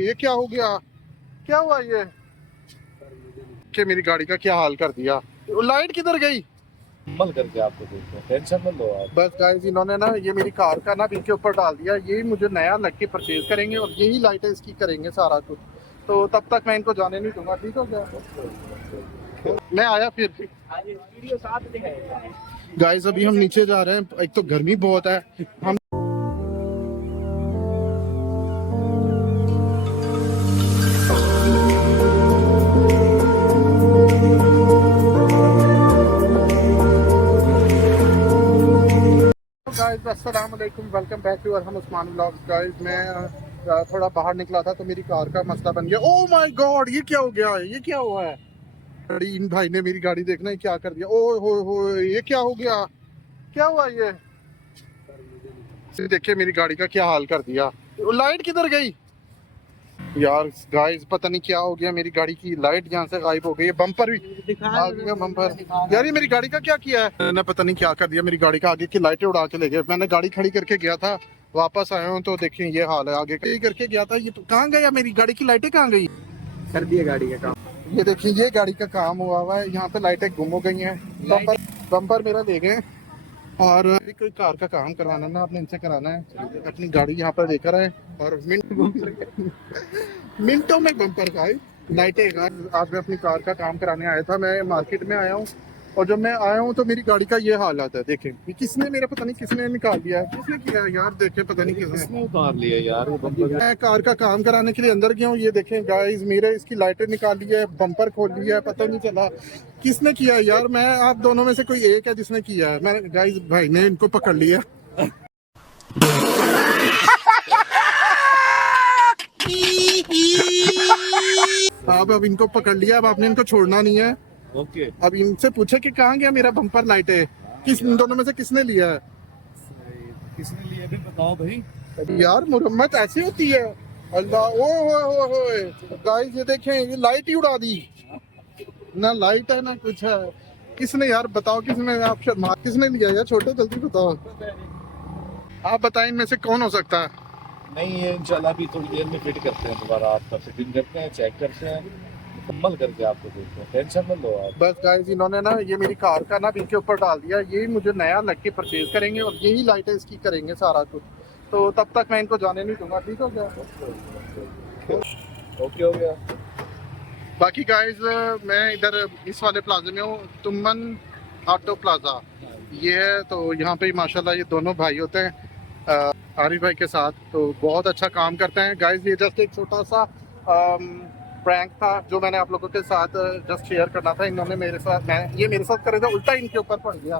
ये क्या हो गया? क्या हुआ ये कि मेरी गाड़ी का क्या हाल कर दिया? लाइट किधर गई? कम्बल करके आपको देते हैं, टेंशन मत लो आप। बस गाइस, इन्होंने ना ये मेरी कार का ना इनके ऊपर डाल दिया। ये मुझे नया लग के परचेज करेंगे और यही लाइटें इसकी करेंगे सारा कुछ। तो तब तक मैं इनको जाने नहीं दूंगा। ठीक हो गया, मैं आया फिर। गाइस अभी हम नीचे जा रहे हैं, एक तो गर्मी बहुत है। हम गाइस अस्सलाम वालेकुम, वेलकम बैक टू हम उस्मान व्लॉग्स। गाइस मैं थोड़ा बाहर निकला था तो मेरी कार का मसला बन गया। ओह माय गॉड, ये क्या हो गया? ये क्या हुआ है? इन भाई ने मेरी गाड़ी देखना है क्या कर दिया। ओ हो, ये क्या हो गया? क्या हुआ ये? देखिए मेरी गाड़ी का क्या हाल कर दिया। लाइट किधर गई यार? गाइस पता नहीं क्या हो गया, मेरी गाड़ी की लाइट यहाँ से गायब हो गई है। बम्पर भी आ गया, बम्पर। यार ये मेरी गाड़ी का क्या किया है? मैंने पता नहीं क्या कर दिया, मेरी गाड़ी का आगे की लाइटें उड़ा के ले गए। मैंने गाड़ी खड़ी करके गया था, वापस आया हूँ तो देखिए ये हाल है। आगे करके गया था, ये तो कहाँ गया? मेरी गाड़ी की लाइटें कहाँ गई? कर दिए गाड़ी का काम। ये देखिए ये गाड़ी का काम हुआ है, यहाँ पे लाइटें गुम हो गई हैं। बम्पर मेरा ले गए। और अभी कोई कार का काम करवाना ना आपने इनसे कराना है। अपनी गाड़ी यहाँ पर लेकर आए और मिनटों में बम्पर का है, लाइटें का। आज मैं अपनी कार का काम कराने आया था, मैं मार्केट में आया हूँ और जब मैं आया हूँ तो मेरी गाड़ी का ये हालत है। देखें ये किसने, मेरा पता नहीं किसने निकाल दिया है, किसने किया है यार? देखें पता नहीं किसने उतार लिया यार, वो बम्पर। मैं कार का काम कराने के लिए अंदर गया हूँ, ये देखें गाइस मेरे इसकी लाइटें निकाल ली है, बम्पर खोल लिया है, पता नहीं चला किसने किया है यार। मैं आप दोनों में से कोई एक है जिसने किया है। मैं गाइस भाई ने इनको पकड़ लिया। अब इनको पकड़ लिया, अब आपने इनको छोड़ना नहीं है। ओके, अब इनसे पूछे कि कहाँ गया मेरा बम्पर लाइटें, किस इन दोनों में से किसने लिया है? किसने लिया भी बताओ भाई। यार मुरम्मत ऐसी होती है। अल्लाह, ओ गाइस ये देखें, ये लाइट ही उड़ा दी। ना लाइट है ना कुछ है। किसने यार बताओ, किसने? आप शर्मा, किसने लिया यार? छोटे जल्दी बताओ, आप बताएं इनमें से कौन हो सकता है? नहीं ये इंशाल्लाह भी थोड़ी देर में फिट करते हैं, दोबारा आपका फिटिंग करते हैं, चेक करते हैं, मुकम्मल करके आपको देते हैं, टेंशन मत लो आप। बस गाइस इन्होंने ना ये मेरी कार का ना इनके ऊपर डाल दिया। यही मुझे नया लग के परचेज करेंगे और यही लाइटें इसकी करेंगे सारा कुछ। तो तब तक मैं इनको जाने नहीं दूंगा। ठीक हो गया, ओके हो गया। बाकी गाइस मैं इधर इस वाले प्लाजा में हूँ, तुमन ऑटो प्लाजा ये है। तो यहाँ पे माशाल्लाह ये दोनों भाई होते हैं आरिफ भाई के साथ, तो बहुत अच्छा काम करते हैं। गाइस ये जस्ट एक छोटा सा प्रैंक था जो मैंने आप लोगों के साथ जस्ट शेयर करना था। इन्होंने मेरे साथ, ये मेरे साथ करे थे, उल्टा इनके ऊपर पड़ गया।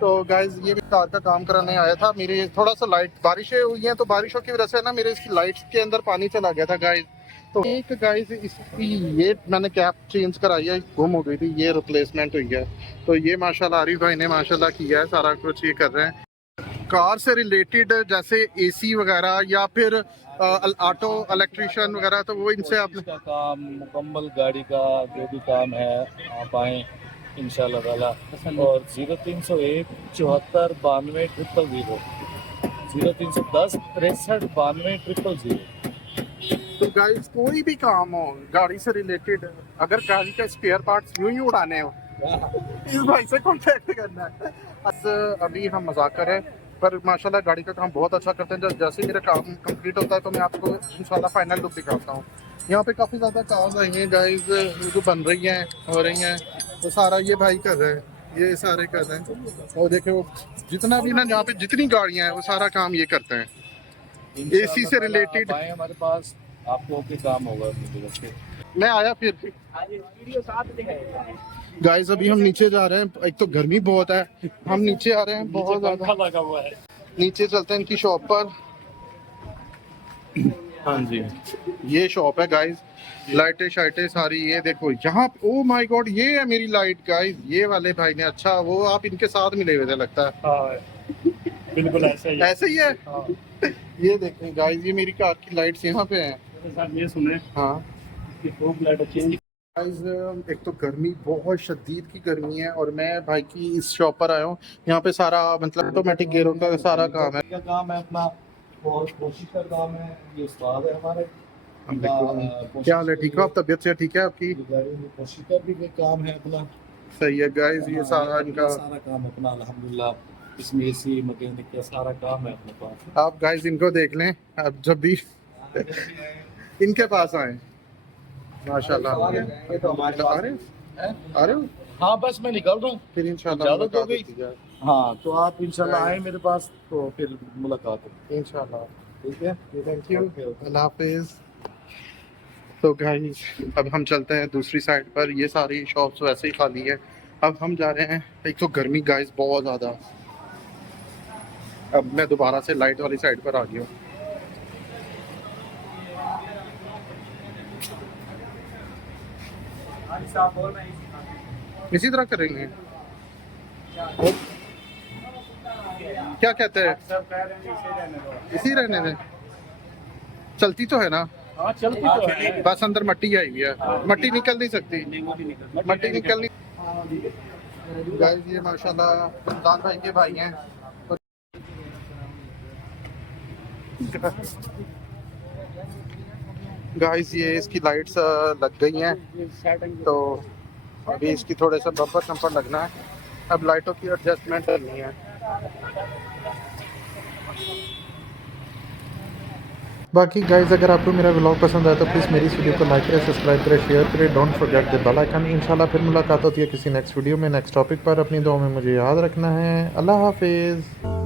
तो गाइस ये कार का काम कराने आया था। मेरी थोड़ा सा लाइट, बारिशें हुई हैं तो बारिशों की वजह से ना मेरे इसकी लाइट्स के अंदर पानी चला गया था गाइस। तो एक गाइस इसकी ये मैंने कैप चेंज कराई है, गुम हो गई थी, ये रिप्लेसमेंट हुई है। तो ये माशाल्लाह आरिफ भाई ने माशाल्लाह किया है, सारा कुछ ये कर रहे हैं। कार से रिलेटेड जैसे एसी वगैरह या फिर ऑटो इलेक्ट्रिशियन वगैरह, तो वो इनसे आप का काम मुकम्मल, गाड़ी का जो भी काम है आप आए इंशाल्लाह ताला। और 0301 74 92 000, 0310 63 92 000। तो गाइस कोई भी काम हो गाड़ी से रिलेटेड, अगर गाड़ी का स्पेयर पार्ट्स यूं ही उड़ाने हो इस भाई से कॉन्टेक्ट करना है। बस अभी हम मजाक कर रहे हैं पर माशाल्लाह गाड़ी का काम बहुत अच्छा करते हैं। जैसे ही मेरा काम कंप्लीट होता है तो मैं आपको इंशाल्लाह फाइनल लुक दिखाता हूँ। यहाँ पे काफ़ी ज़्यादा कार्स आई हैं गाइस जो बन रही हैं, हो रही हैं, तो सारा ये भाई कर रहे हैं, ये सारे कर रहे हैं। और देखे वो जितना भी ना यहाँ पे जितनी गाड़ियाँ हैं वो सारा काम ये करते हैं एसी से रिलेटेड। हमारे पास आपको ओके काम होगा। मैं आया फिर। गाइस अभी हम नीचे जा रहे हैं, एक तो गर्मी बहुत है, हम नीचे आ रहे हैं, बहुत ज्यादा लगा हुआ है। नीचे चलते हैं इनकी शॉप पर। हाँ जी, ये शॉप है गाइस, लाइटें शाइटें सारी ये देखो यहाँ। ओ माय गॉड, ये है मेरी लाइट गाइस, ये वाले भाई ने। अच्छा वो आप इनके साथ मिले हुए थे लगता है। हाँ बिल्कुल ऐसे ही है। हाँ। ये देखें गाइस, ये मेरी कार की लाइट्स यहाँ पे हैं। ये सुने हाँ कि ट्यूब लाइट अच्छी। गाइस एक तो गर्मी बहुत शदीद की गर्मी है और मैं भाई की इस शॉप पर आया हूँ। यहाँ पे सारा मतलब ऑटोमेटिक गेयरों का सारा काम है। क्या काम है अपना, बहुत कोशिश का काम है। ये उस्ताद है हमारे, क्या हाल है, ठीक हो आप? तबीयत से ठीक है आपकी? गाड़ी में कोशिका भी कोई काम है अपना। सही है गाइस, ये सारा इनका सारा काम अपना अल्हम्दुलिल्लाह। इसमें एसी मैकेनिक का सारा काम है अपने पास। आप गाइस इनको देख लें, अब जब भी इनके पास आए माशाल्लाह। ये तो हमारे आ पास रहे आ रहे हो? हाँ बस मैं निकल रहा हूँ। फिर इंशाल्लाह ज़्यादा मुलाकात हो गई? होती है। हाँ तो आप इंशाल्लाह आए मेरे पास तो फिर मुलाकात होगी। इंशाल्लाह। ठीक है, थैंक यू, अल्लाह हाफिज। तो गाइस अब हम चलते हैं दूसरी साइड पर। ये सारी शॉप्स वैसे ही खाली है। अब हम जा रहे हैं, एक तो गर्मी गाइस बहुत ज़्यादा। अब मैं दोबारा से लाइट वाली साइड पर आ गया हूँ। इसी तरह करेंगे, क्या कहते हैं? इसी रहने में चलती तो है ना? हाँ चलती तो है। बस अंदर मट्टी आई हुई है, मट्टी निकल नहीं सकती, मट्टी निकल नहीं। गाइस ये माशाल्लाह सुल्तान भाई के भाई हैं। गाइस ये इसकी लाइट्स लग गई हैं, तो अभी इसकी थोड़े सा बम्पर शम्पर लगना है। अब लाइटों की एडजस्टमेंट करनी है। बाकी गाइस अगर आपको मेरा व्लॉग पसंद आया तो प्लीज़ मेरी इस वीडियो को लाइक करें, सब्सक्राइब करें, शेयर करें। Don't forget the bell icon. इंशाल्लाह फिर मुलाकात होती है किसी नेक्स्ट वीडियो में, नेक्स्ट टॉपिक पर। अपनी दुआ में मुझे याद रखना है। अल्लाह हाफिज़।